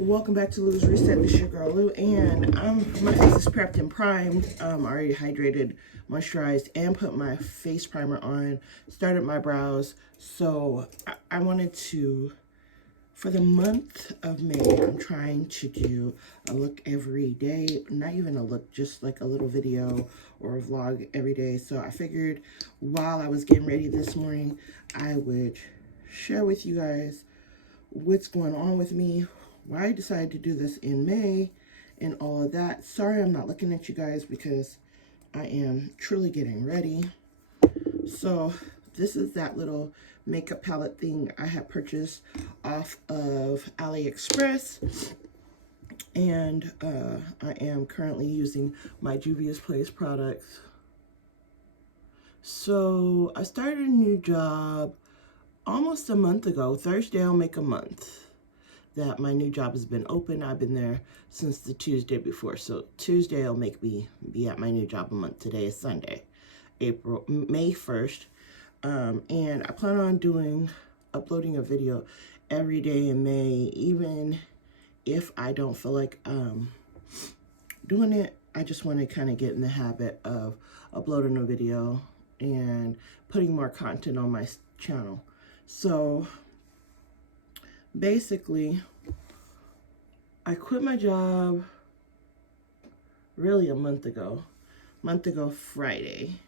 Welcome back to Lou's Reset. This is your girl Lou, and my face is prepped and primed. Already hydrated, moisturized, and put my face primer on. Started my brows. So I wanted to, for the month of May, I'm trying to do a look every day. Not even a look, just like a little video or a vlog every day. So I figured while I was getting ready this morning, I would share with you guys what's going on with me, why I decided to do this in May, and all of that. Sorry I'm not looking at you guys because I am truly getting ready. So this is that little makeup palette thing I had purchased off of AliExpress, and I am currently using my Juvia's Place products. So I started a new job almost a month ago. Thursday will make a month that my new job has been open. I've been there since the Tuesday before. So Tuesday will make me be at my new job a month. Today is Sunday, May 1st. And I plan on uploading a video every day in May, even if I don't feel like doing it. I just want to kind of get in the habit of uploading a video and putting more content on my channel. So basically, I quit my job really a month ago Friday.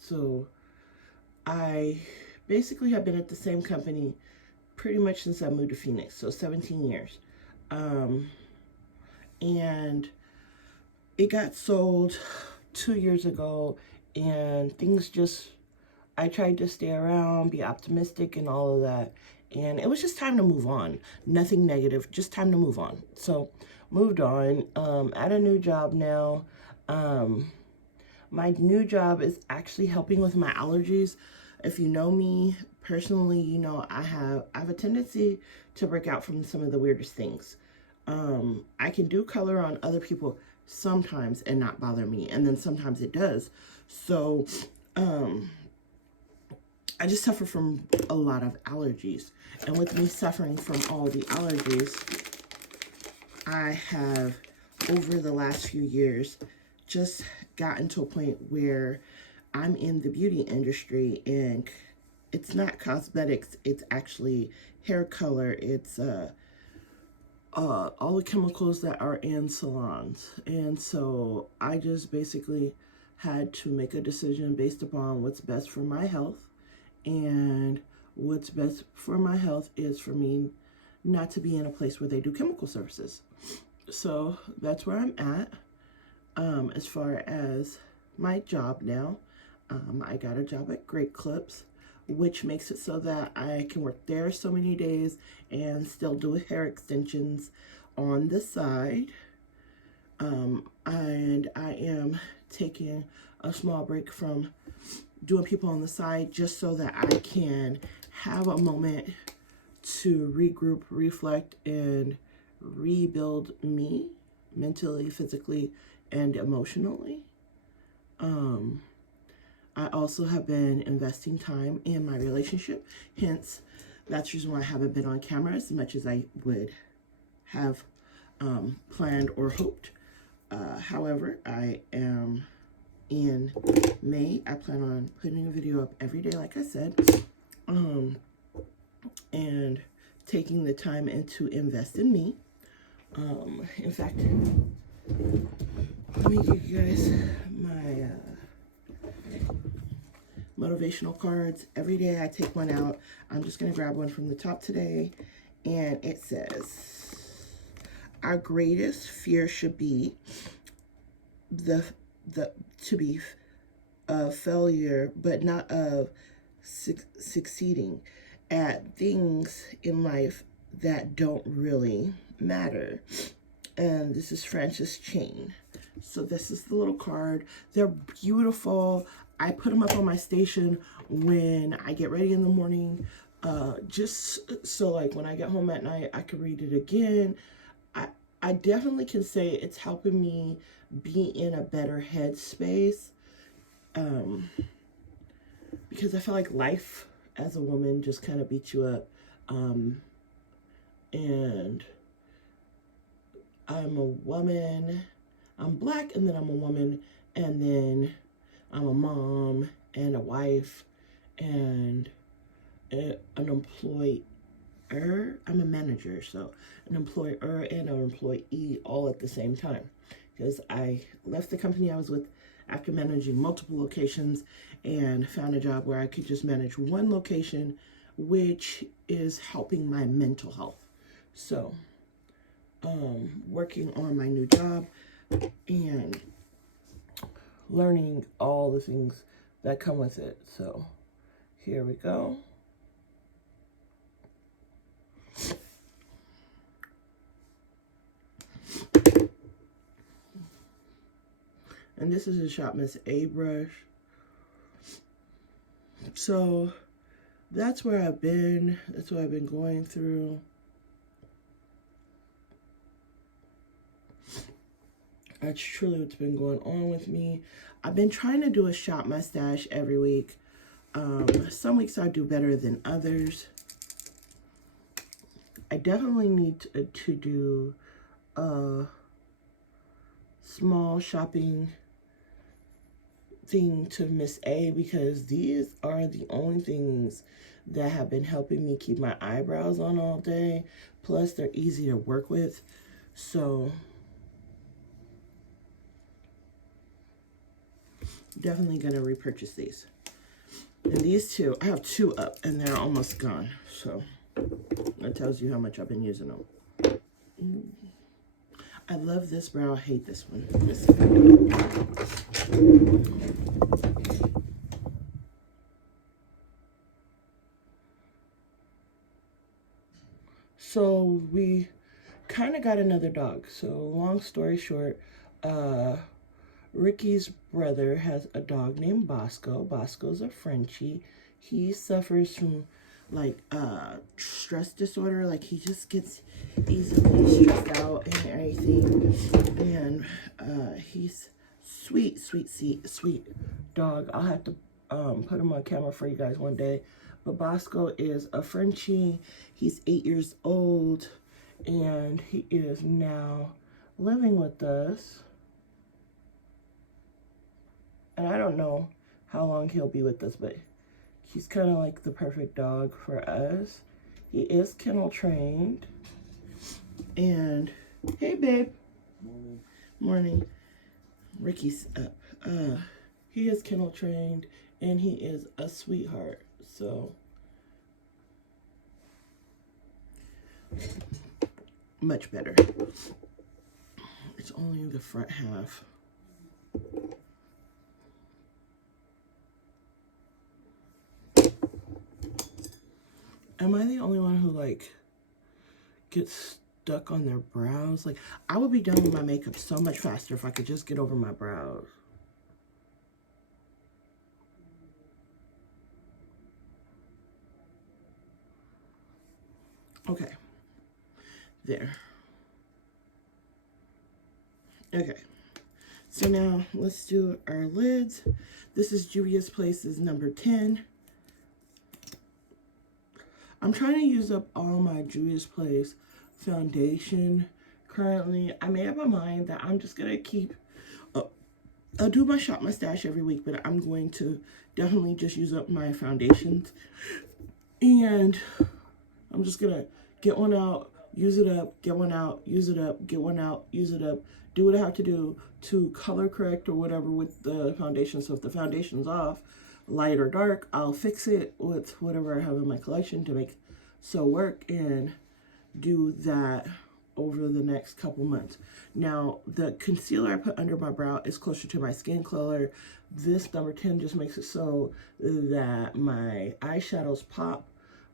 So I basically have been at the same company pretty much since I moved to Phoenix, so 17 years. And it got sold 2 years ago, and things just, I tried to stay around, be optimistic and all of that. And it was just time to move on. Nothing negative, just time to move on. So moved on, at a new job now. My new job is actually helping with my allergies. If you know me personally, you know I have a tendency to break out from some of the weirdest things. I can do color on other people sometimes and not bother me, and then sometimes it does. So I just suffer from a lot of allergies. And with me suffering from all the allergies, I have, over the last few years, just gotten to a point where I'm in the beauty industry, and it's not cosmetics, it's actually hair color. It's all the chemicals that are in salons. And so I just basically had to make a decision based upon what's best for my health. And what's best for my health is for me not to be in a place where they do chemical services. So that's where I'm at. As far as my job now, I got a job at Great Clips, which makes it so that I can work there so many days and still do hair extensions on the side. And I am taking a small break from doing people on the side just so that I can have a moment to regroup, reflect, and rebuild me mentally, physically, and emotionally. I also have been investing time in my relationship. Hence, that's the reason why I haven't been on camera as much as I would have planned or hoped. However, I am in May. I plan on putting a video up every day, like I said, and taking the time and to invest in me. In fact, let me give you guys my motivational cards. Every day I take one out. I'm just going to grab one from the top today, and it says, our greatest fear should be to be failure, but not of succeeding at things in life that don't really matter. And this is Francis Chain. So this is the little card. They're beautiful. I put them up on my station when I get ready in the morning, just so like when I get home at night, I can read it again. I definitely can say it's helping me be in a better headspace, because I feel like life as a woman just kind of beats you up and I'm a woman. I'm black, and then I'm a woman, and then I'm a mom and a wife and an employer. I'm a manager, so an employer and an employee all at the same time. Because I left the company I was with after managing multiple locations and found a job where I could just manage one location, which is helping my mental health. So, working on my new job and learning all the things that come with it. So, here we go. And this is a Shop Miss A brush. So that's where I've been. That's what I've been going through. That's truly what's been going on with me. I've been trying to do a Shop My Stash every week. Some weeks I do better than others. I definitely need to do a small shopping thing to Miss A, because these are the only things that have been helping me keep my eyebrows on all day. Plus, they're easy to work with. So, definitely going to repurchase these. And these two, I have two up and they're almost gone. So, that tells you how much I've been using them. I love this brow. I hate this one. So we kind of got another dog. So long story short, Ricky's brother has a dog named Bosco. Bosco's a Frenchie. He suffers from like stress disorder. Like he just gets easily stressed out and everything. And he's sweet dog. I'll have to put him on camera for you guys one day. But Bosco is a Frenchie. He's 8 years old and he is now living with us. And I don't know how long he'll be with us, but he's kind of like the perfect dog for us. He is kennel trained. And, hey, babe. Morning. Morning. Ricky's up. He is kennel trained, and he is a sweetheart. So, much better. It's only the front half. Am I the only one who, like, gets stuck on their brows? Like, I would be done with my makeup so much faster if I could just get over my brows. Okay. There. Okay. So now, let's do our lids. This is Juvia's Place's number 10. I'm trying to use up all my Juvia's Place foundation currently. I made up my mind that I'm just going to keep, I'll do my Shop My Stash every week, but I'm going to definitely just use up my foundations. And I'm just going to get one out, use it up, get one out, use it up, get one out, use it up, do what I have to do to color correct or whatever with the foundation. So if the foundation's off, light or dark, I'll fix it with whatever I have in my collection to make so work, and do that over the next couple months. Now, the concealer I put under my brow is closer to my skin color. This number 10 just makes it so that my eyeshadows pop,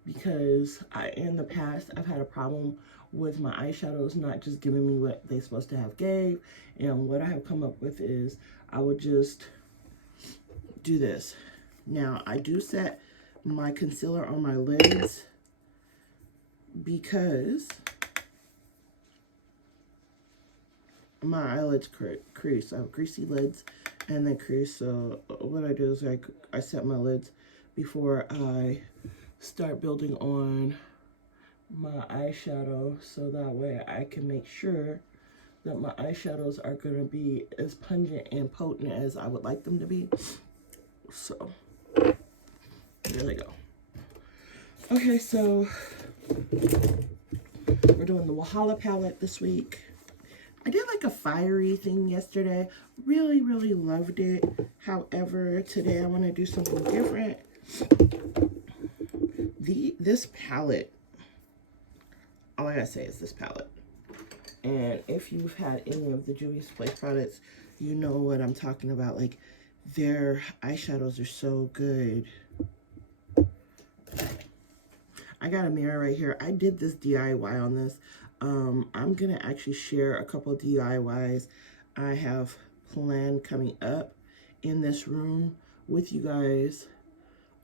because in the past, I've had a problem with my eyeshadows not just giving me what they're supposed to have gave. And what I have come up with is I would just do this. Now, I do set my concealer on my lids because my eyelids crease. I have greasy lids and they crease. So what I do is I set my lids before I start building on my eyeshadow so that way I can make sure that my eyeshadows are going to be as pungent and potent as I would like them to be. So, there they go. Okay, so we're doing the Wahala palette this week. I did like a fiery thing yesterday. Really, really loved it. However, today I want to do something different. This palette, all I gotta say is this palette. And if you've had any of the Juvia's Place products, you know what I'm talking about. Like, their eyeshadows are so good. I got a mirror right here. I did this DIY on this. I'm gonna actually share a couple of DIYs I have planned coming up in this room with you guys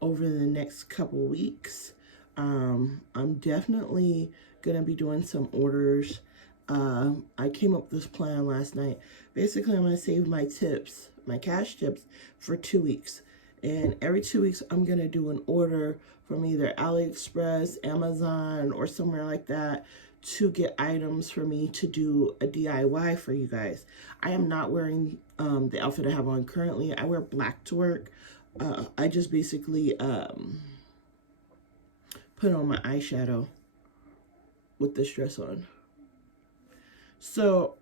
over the next couple weeks. I'm definitely gonna be doing some orders. I came up with this plan last night. Basically, I'm gonna save my tips, my cash tips, for 2 weeks. And every 2 weeks, I'm gonna do an order from either AliExpress, Amazon, or somewhere like that to get items for me to do a DIY for you guys. I am not wearing the outfit I have on currently. I wear black to work. I just basically put on my eyeshadow with this dress on. So,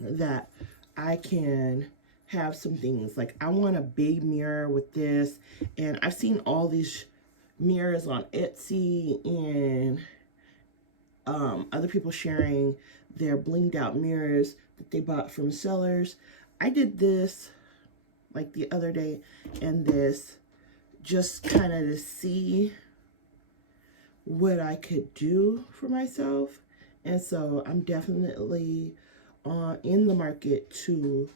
that I can have some things. Like, I want a big mirror with this. And I've seen all these mirrors on Etsy and other people sharing their blinged out mirrors that they bought from sellers. I did this like the other day and this just kind of to see what I could do for myself. And so I'm definitely in the market to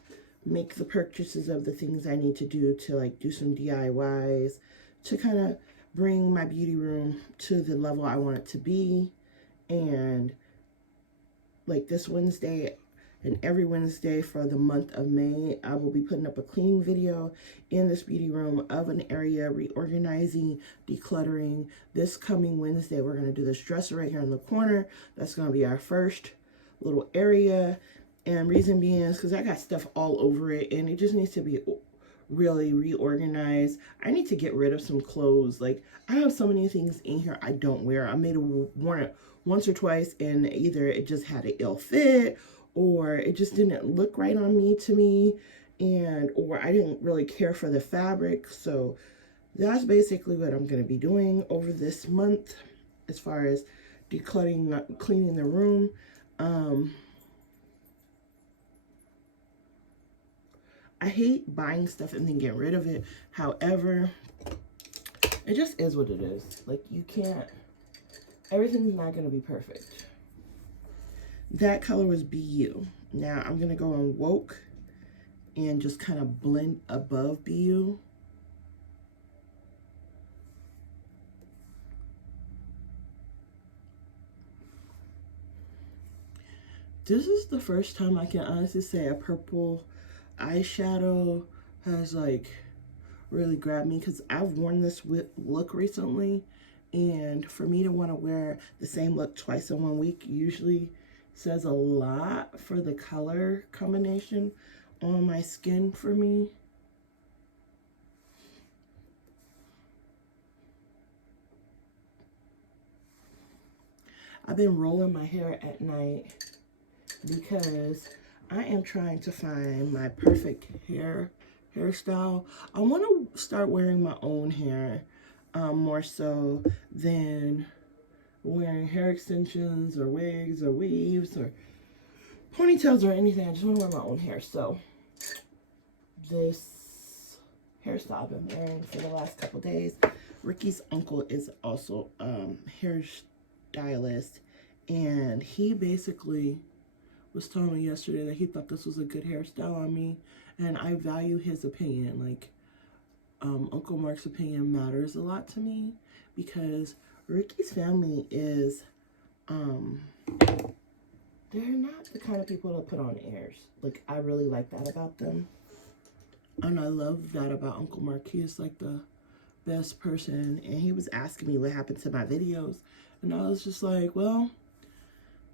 make the purchases of the things I need to do to like do some DIYs to kind of bring my beauty room to the level I want it to be. And like this Wednesday and every Wednesday for the month of May, I will be putting up a cleaning video in this beauty room of an area, reorganizing, decluttering. This coming Wednesday, we're going to do this dresser right here in the corner. That's going to be our first little area. And reason being is because I got stuff all over it and it just needs to be really reorganized. I need to get rid of some clothes. Like, I have so many things in here I don't wear. I may have worn it once or twice and either it just had an ill fit or it just didn't look right on me and or I didn't really care for the fabric. So that's basically what I'm going to be doing over this month as far as decluttering, cleaning the room. I hate buying stuff and then getting rid of it. However, it just is what it is. Like, you can't, everything's not going to be perfect. That color was BU. Now I'm going to go on Woke and just kind of blend above BU. This is the first time I can honestly say a purple eyeshadow has like really grabbed me, because I've worn this look recently, and for me to want to wear the same look twice in 1 week usually says a lot for the color combination on my skin for me. I've been rolling my hair at night because I am trying to find my perfect hairstyle. I want to start wearing my own hair more so than wearing hair extensions or wigs or weaves or ponytails or anything. I just want to wear my own hair. So this hairstyle I've been wearing for the last couple days. Ricky's uncle is also hairstylist, and he basically was telling me yesterday that he thought this was a good hairstyle on me, and I value his opinion. Like, Uncle Mark's opinion matters a lot to me because Ricky's family is, they're not the kind of people to put on airs. Like, I really like that about them. And I love that about Uncle Mark. He is like the best person, and he was asking me what happened to my videos, and I was just like, well,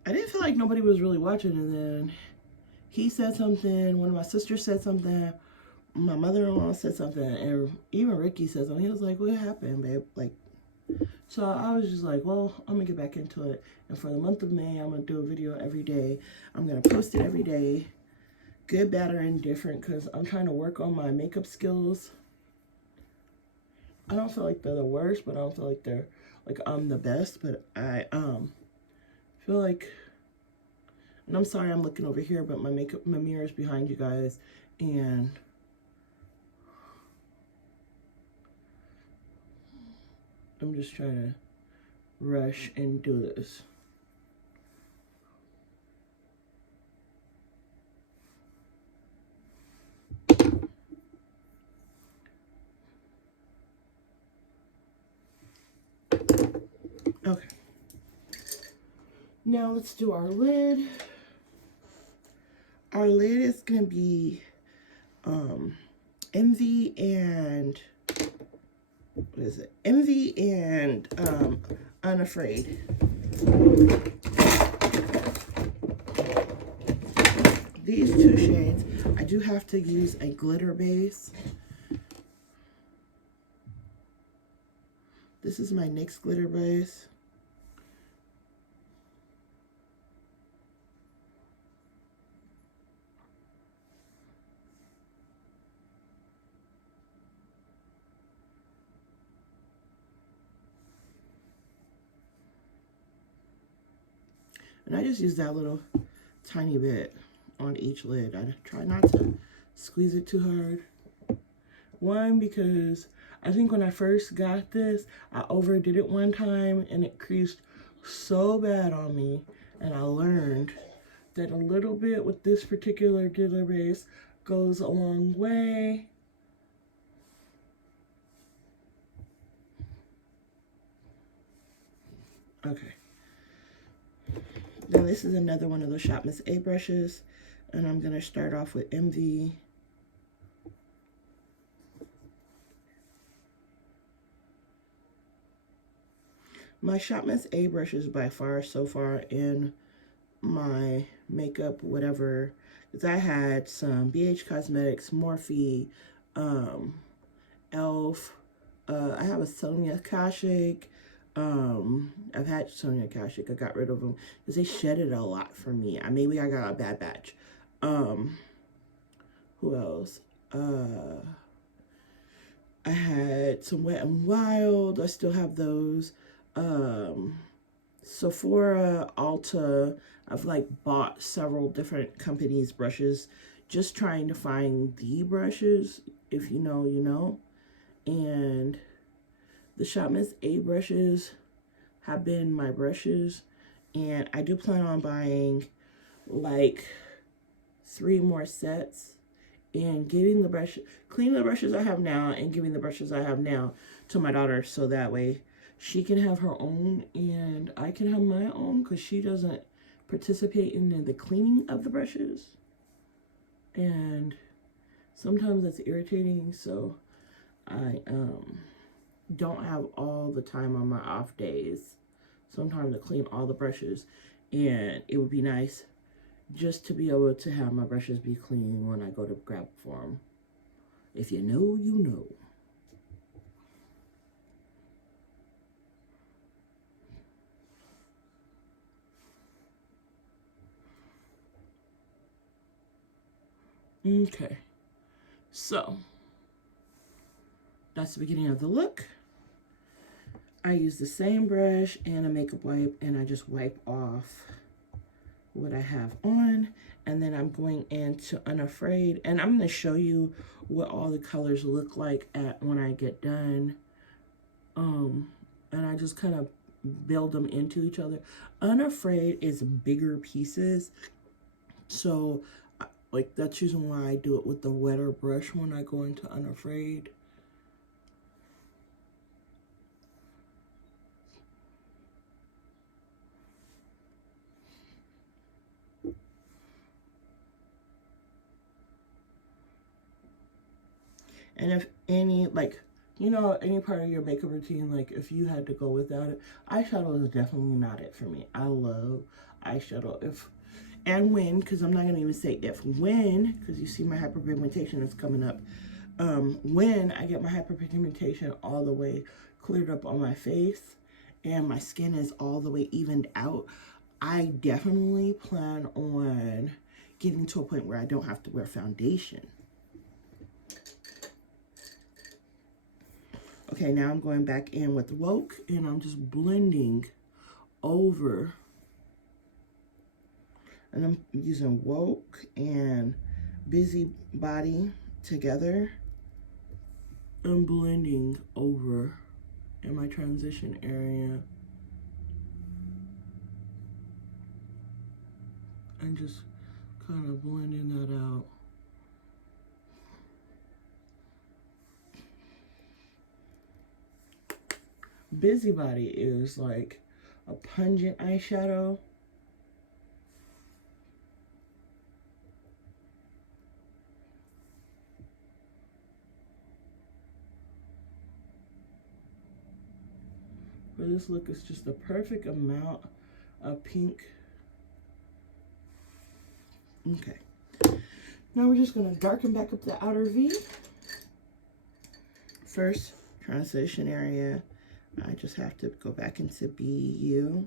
I didn't feel like nobody was really watching. And then he said something, one of my sisters said something, my mother-in-law said something, and even Ricky said something. He was like, what happened, babe? Like, so I was just like, well, I'm gonna get back into it. And for the month of May, I'm gonna do a video every day. I'm gonna post it every day, good, bad, or indifferent, because I'm trying to work on my makeup skills. I don't feel like they're the worst, but I don't feel like they're like I'm the best. But I feel like, and I'm sorry I'm looking over here, but my mirror is behind you guys, and I'm just trying to rush and do this. Okay. Now let's do our lid. Our lid is gonna be Envy and what is it? Envy and Unafraid. These two shades, I do have to use a glitter base. This is my Nyx Glitter base. And I just use that little tiny bit on each lid. I try not to squeeze it too hard. One, because I think when I first got this, I overdid it one time and it creased so bad on me. And I learned that a little bit with this particular glitter base goes a long way. Okay. Now this is another one of those Shop Miss A brushes, and I'm gonna start off with Envy. My Shop Miss A brushes by far so far in my makeup, whatever, because I had some BH Cosmetics, Morphe, Elf, I have a Sonia Akashic. I've had Sonia Akashic. I got rid of them because they shedded a lot for me. Maybe I got a bad batch. Who else? I had some Wet n Wild. I still have those. Sephora, Ulta. I've like bought several different companies' brushes, just trying to find the brushes. If you know, you know. And the Shop Miss A brushes have been my brushes, and I do plan on buying like 3 more sets and giving the brush, cleaning the brushes I have now and giving the brushes I have now to my daughter, so that way she can have her own and I can have my own, because she doesn't participate in the cleaning of the brushes, and sometimes that's irritating. So I don't have all the time on my off days sometimes to clean all the brushes, and it would be nice just to be able to have my brushes be clean when I go to grab for them. If you know, you know. Okay, so that's the beginning of the look. I use the same brush and a makeup wipe, and I just wipe off what I have on, and then I'm going into Unafraid, and I'm going to show you what all the colors look like when I get done. And I just kind of build them into each other. Unafraid is bigger pieces, so like that's usually why I do it with the wetter brush when I go into Unafraid. And if any, like, you know, any part of your makeup routine, like if you had to go without it, eyeshadow is definitely not it for me. I love eyeshadow. Because I'm not going to even say if, when, because you see my hyperpigmentation is coming up. When I get my hyperpigmentation all the way cleared up on my face and my skin is all the way evened out, I definitely plan on getting to a point where I don't have to wear foundation. Okay, now I'm going back in with Woke, and I'm just blending over. And I'm using Woke and Busybody together. I'm blending over in my transition area. And just kind of blending that out. Busybody is like a pungent eyeshadow. For this look, it's just the perfect amount of pink. Okay. Now we're just going to darken back up the outer V. First, transition area. I just have to go back into BU.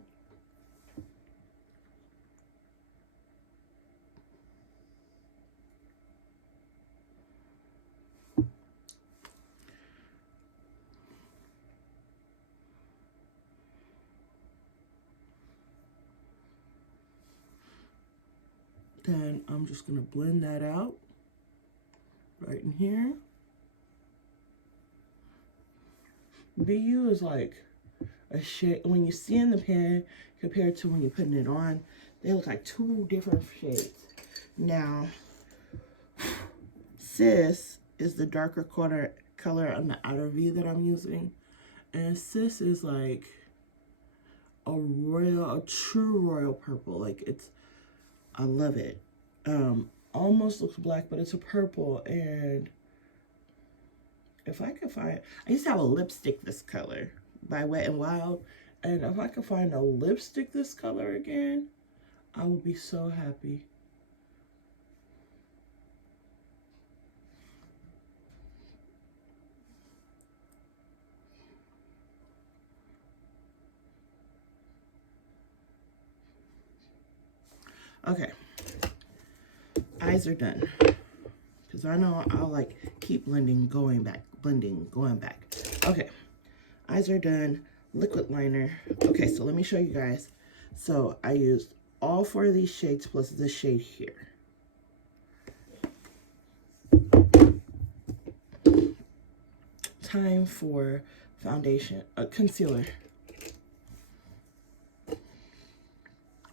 Then I'm just going to blend that out right in here. BU is like a shade, when you see in the pan compared to when you're putting it on, they look like two different shades. Now, Sis is the darker color on the outer V that I'm using. And Sis is like a true royal purple. Like I love it. Almost looks black, but it's a purple. And if I could find, I used to have a lipstick this color by Wet n Wild. And if I could find a lipstick this color again, I would be so happy. Okay, eyes are done. Because I know I'll like keep blending, going back, blending, going back. Okay, eyes are done. Liquid liner. Okay, so let me show you guys. So I used all 4 of these shades plus this shade here. Time for foundation, concealer.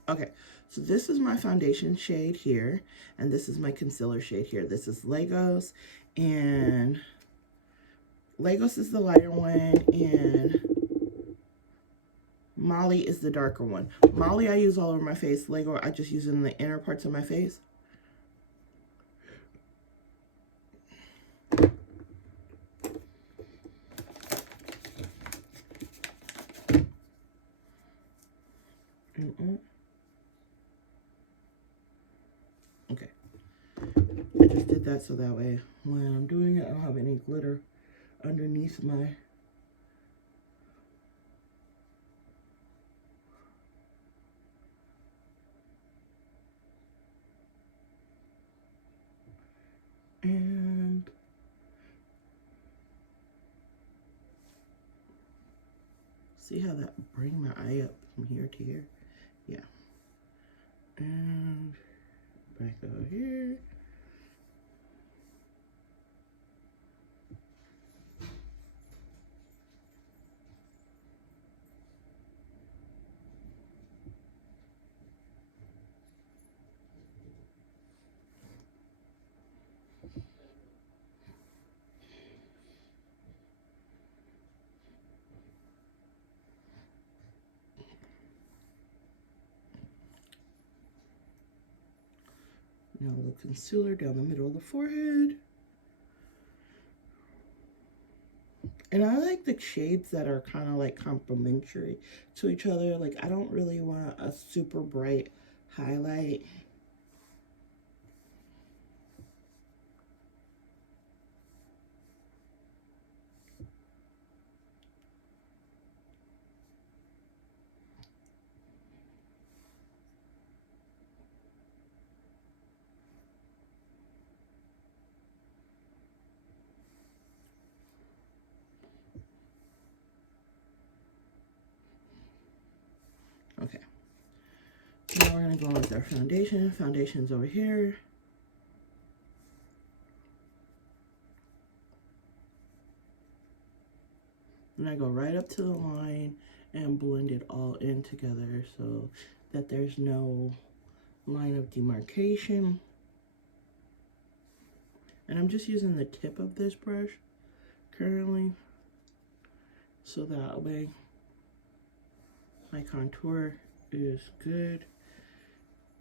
Okay, so this is my foundation shade here, and this is my concealer shade here. This is Legos, and Legos is the lighter one, and Molly is the darker one. Molly I use all over my face. Lego I just use in the inner parts of my face. Okay. I just did that so that way when I'm doing it, I don't have any glitter underneath my... And see how that bring my eye up from here to here? Yeah. And back over here. Now a little concealer down the middle of the forehead. And I like the shades that are kind of like complementary to each other. Like, I don't really want a super bright highlight. Okay. Now we're going to go with our foundation. Foundation's over here. And I go right up to the line and blend it all in together so that there's no line of demarcation. And I'm just using the tip of this brush currently, so that way my contour is good.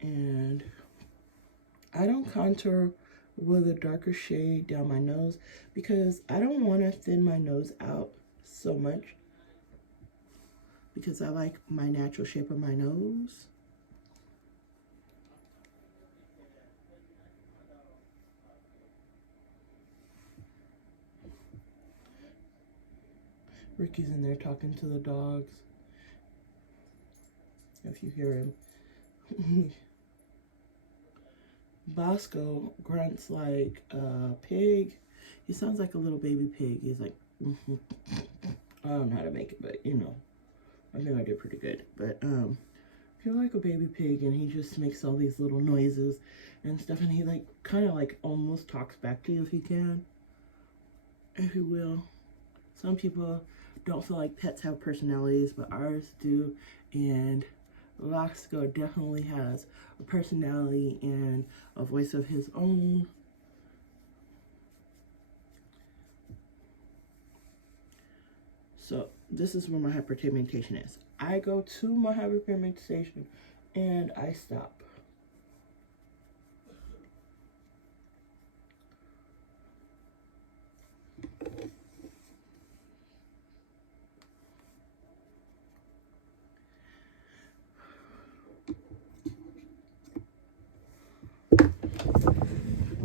And I don't contour with a darker shade down my nose because I don't want to thin my nose out so much, because I like my natural shape of my nose. Ricky's in there talking to the dogs, if you hear him. Bosco grunts like a pig. He sounds like a little baby pig. He's like, I don't know how to make it, but you know, I think I did pretty good. But he's like a baby pig, and he just makes all these little noises and stuff, and he like kind of like almost talks back to you if he can, if you will. Some people don't feel like pets have personalities, but ours do, and Bosco definitely has a personality and a voice of his own. So this is where my hyperpigmentation is. I go to my hyperpigmentation and I stop.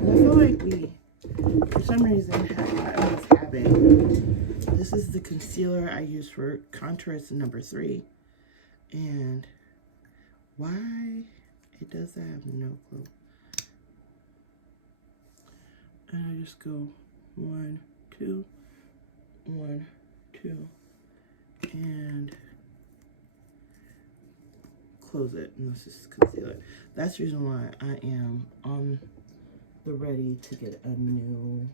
And I feel like we, for some reason, have this habit. This is the concealer I use for contour. It's number 3. And why it does that, I have no clue. And I just go 1, 2, 1, 2, and close it. And this is concealer. That's the reason why I am on the ready to get a new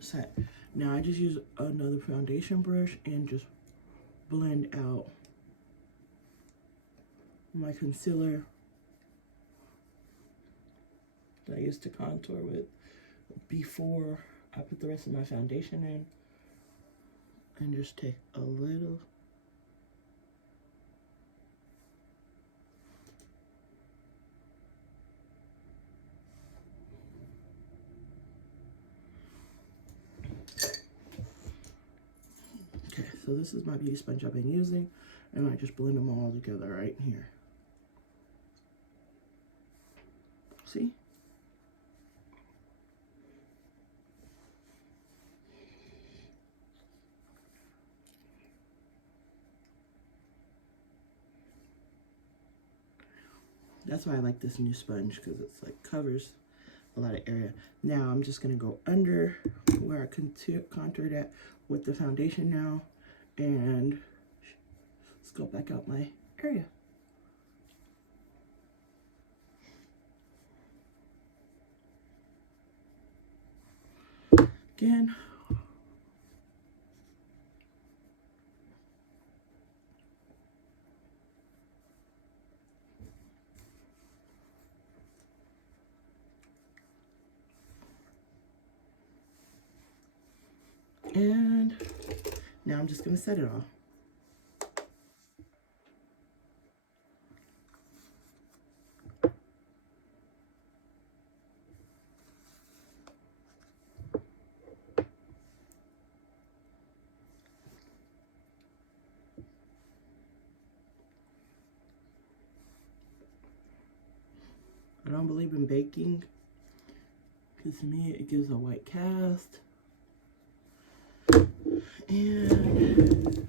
set. Now I just use another foundation brush and just blend out my concealer that I used to contour with before I put the rest of my foundation in, and just take a little okay. So this is my beauty sponge I've been using, and I just blend them all together right here. See? That's why I like this new sponge, because it's like covers a lot of area. Now I'm just gonna go under where I contoured at with the foundation now, and sculpt back out my area. Again. And now I'm just gonna set it off. don't believe in baking, because to me it gives a white cast. And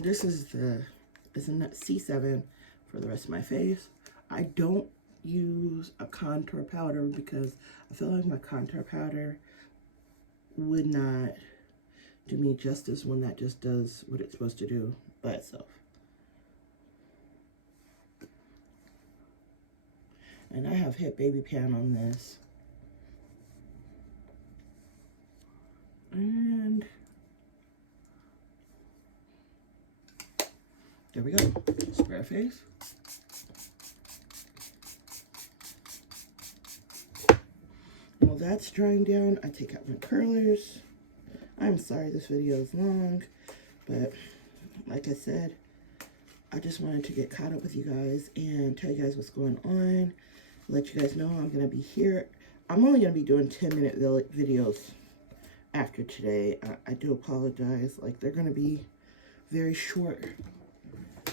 this is a C7 for the rest of my face. I don't use a contour powder because I feel like my contour powder would not do me justice when that just does what it's supposed to do by itself. And I have hit baby pan on this. And there we go. Spray our face. While that's drying down, I take out my curlers. I'm sorry this video is long, but like I said, I just wanted to get caught up with you guys and tell you guys what's going on. Let you guys know I'm going to be here. I'm only going to be doing 10-minute videos after today. I do apologize. Like, they're going to be very short,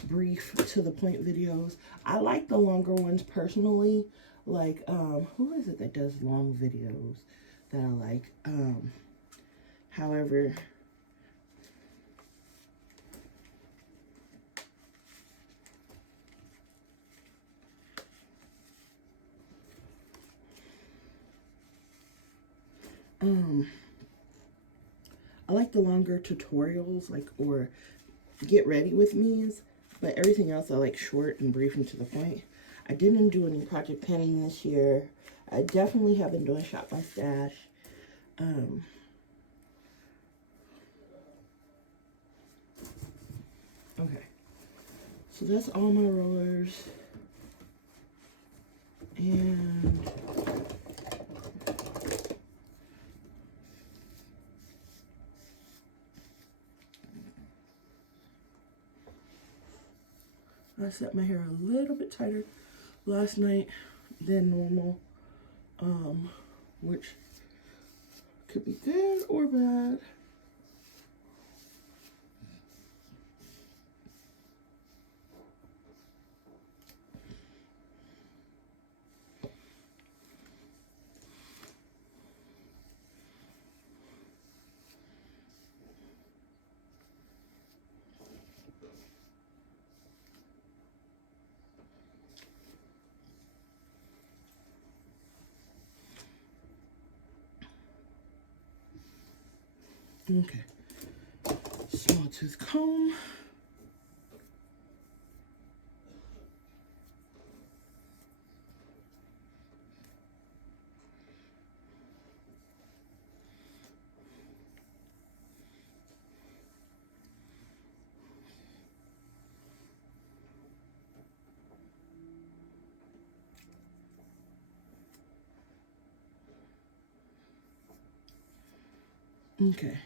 brief, to the point videos. I like the longer ones personally. Like, who is it that does long videos that I like? However, I like the longer tutorials, like, or get ready with me's, but everything else I like short and brief and to the point. I didn't do any project penning this year. I definitely have been doing Shop My Stash. Okay, so that's all my rollers. And I set my hair a little bit tighter last night than normal, which could be good or bad. Okay, small tooth comb. Okay.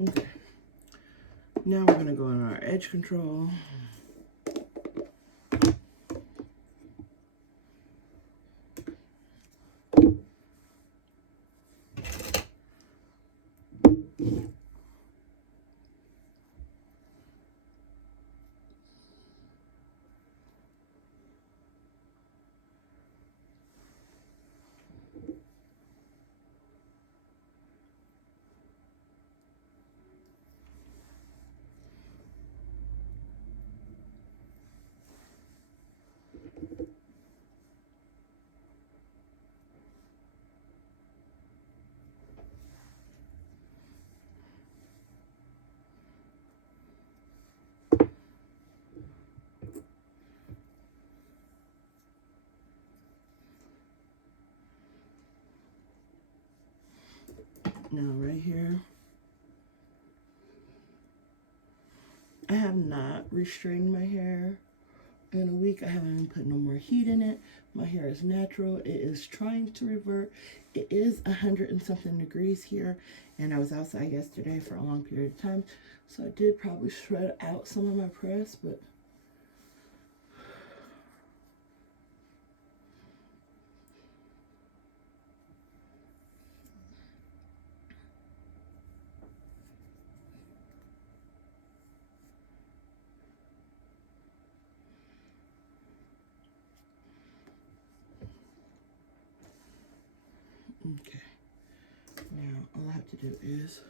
Okay. Now we're gonna go on our edge control. Now right here, I have not restrained my hair in a week. I haven't put no more heat in it. My hair is natural. It is trying to revert. It is 100 and something degrees here, and I was outside yesterday for a long period of time, so I did probably shred out some of my press, but Okay. Now all I have to do is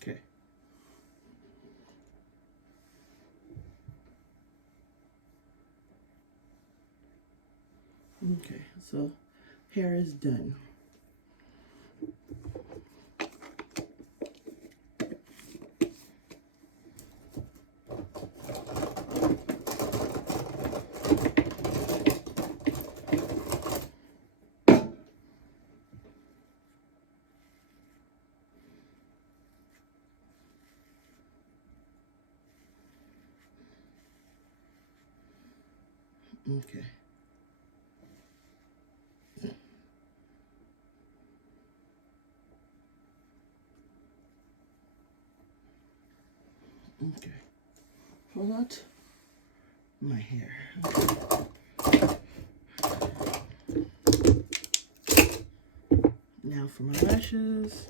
okay. Okay, so hair is done. Okay. Okay. Pull out my hair. Now for my lashes.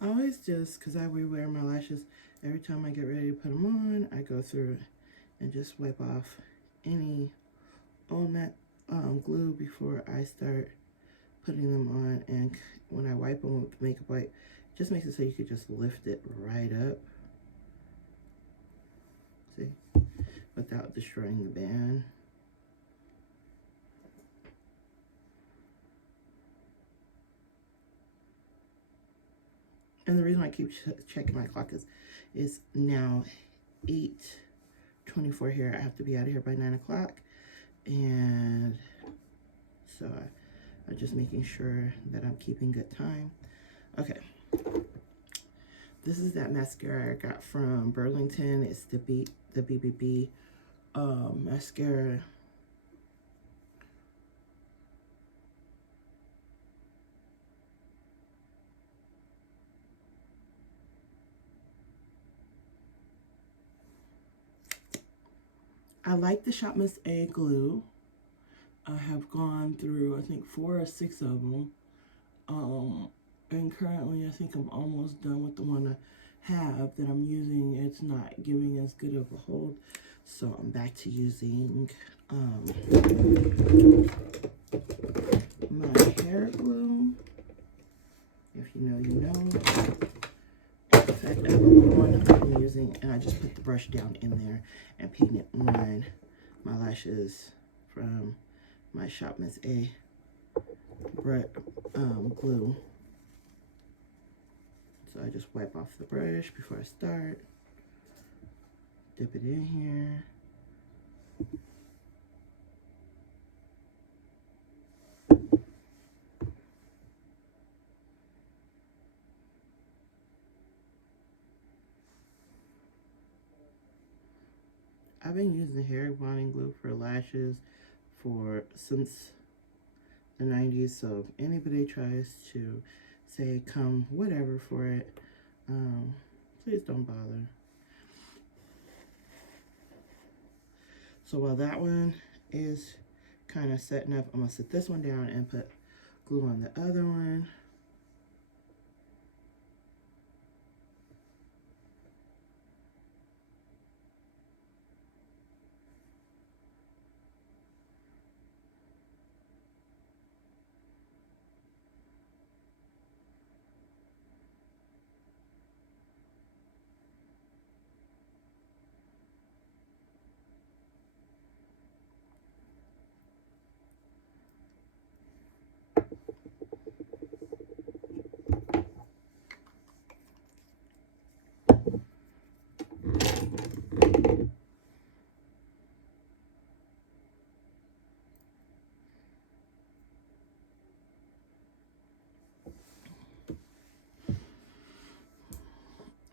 I always just, because I rewear my lashes, every time I get ready to put them on, I go through and just wipe off any old matte glue before I start putting them on. And when I wipe them with makeup wipe, it just makes it so you could just lift it right up. See? Without destroying the band. And the reason I keep checking my clock is it's now 8:24 here. I have to be out of here by 9 o'clock. And so I'm just making sure that I'm keeping good time. Okay. This is that mascara I got from Burlington. It's the BBB mascara. I like the Shop Miss A glue. I have gone through, I think, 4 or 6 of them. And currently, I think I'm almost done with the one I have that I'm using. It's not giving as good of a hold. So I'm back to using my hair glue. If you know, you know. That other one I'm using, and I just put the brush down in there and paint it on my lashes from my Shop Miss A glue. So I just wipe off the brush before I start. Dip it in here. I've been using hair bonding glue for lashes since the 90s, so if anybody tries to say come whatever for it, please don't bother. So while that one is kind of setting up, I'm gonna set this one down and put glue on the other one.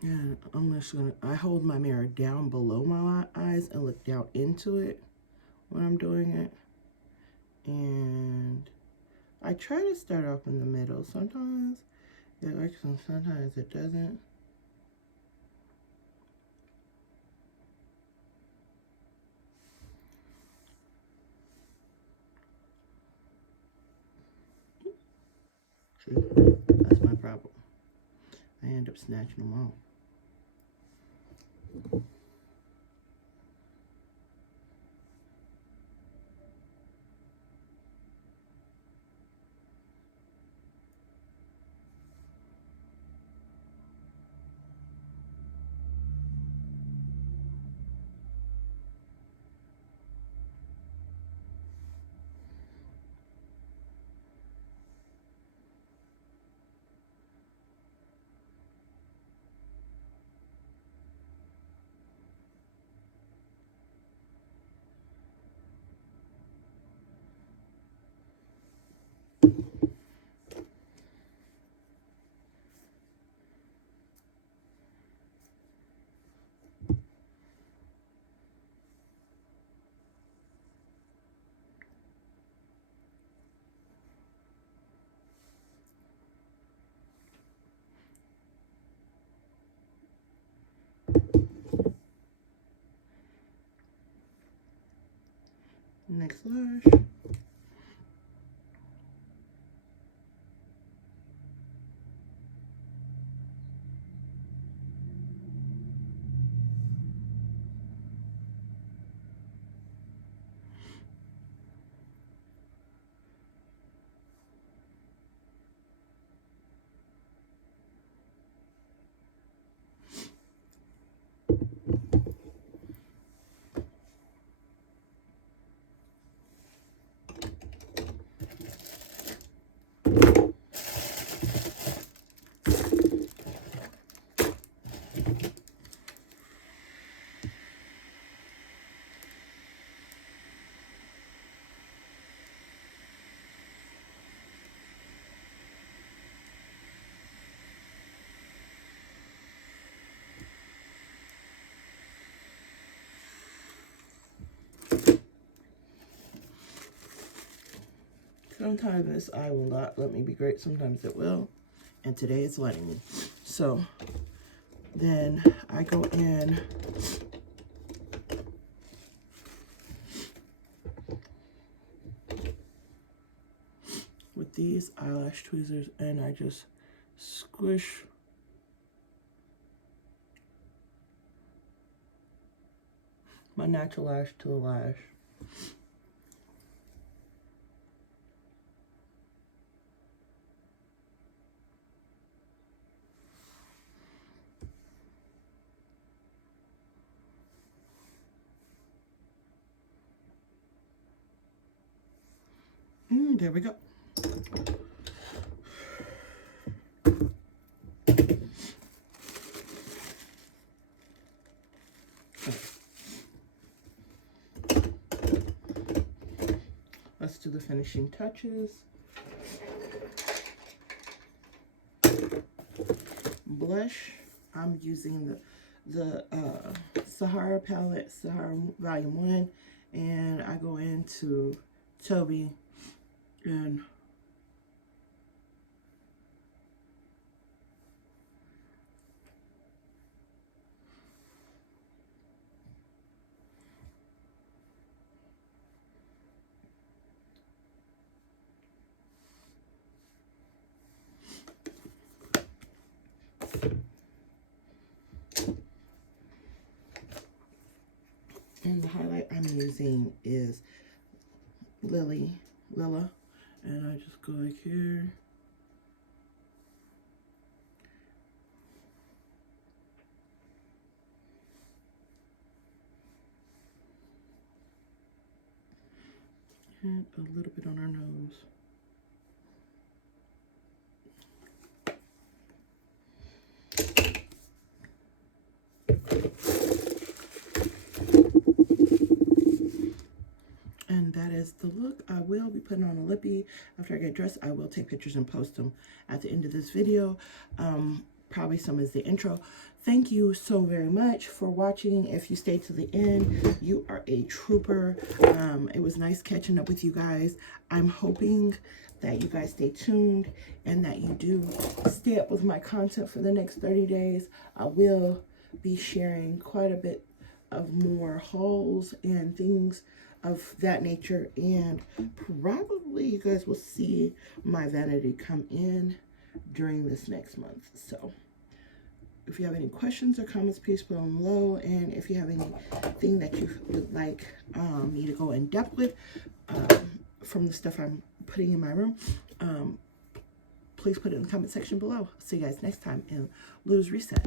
And I'm just gonna, I hold my mirror down below my eyes and look down into it when I'm doing it. And I try to start off in the middle. Sometimes it works and sometimes it doesn't. See, that's my problem. I end up snatching them off. Next lash. Sometimes this eye will not let me be great, sometimes it will, and today it's letting me. So then I go in with these eyelash tweezers and I just squish my natural lash to the lash. There we go. Let's do the finishing touches. Blush. I'm using the Sahara palette, Sahara Volume 1, and I go into Toby and the highlight I'm using is Lila, and I just go like here. And a little bit on our nose. And that is the look. I will be putting on a lippy after I get dressed. I will take pictures and post them at the end of this video. probably some as the intro. Thank you so very much for watching. If you stayed to the end, you are a trooper. It was nice catching up with you guys. I'm hoping that you guys stay tuned and that you do stay up with my content for the next 30 days. I will be sharing quite a bit of more hauls and things of that nature, and probably you guys will see my vanity come in during this next month. So if you have any questions or comments, please put them below. And if you have anything that you would like me to go in depth with from the stuff I'm putting in my room, please put it in the comment section below. See you guys next time in Lou's Reset.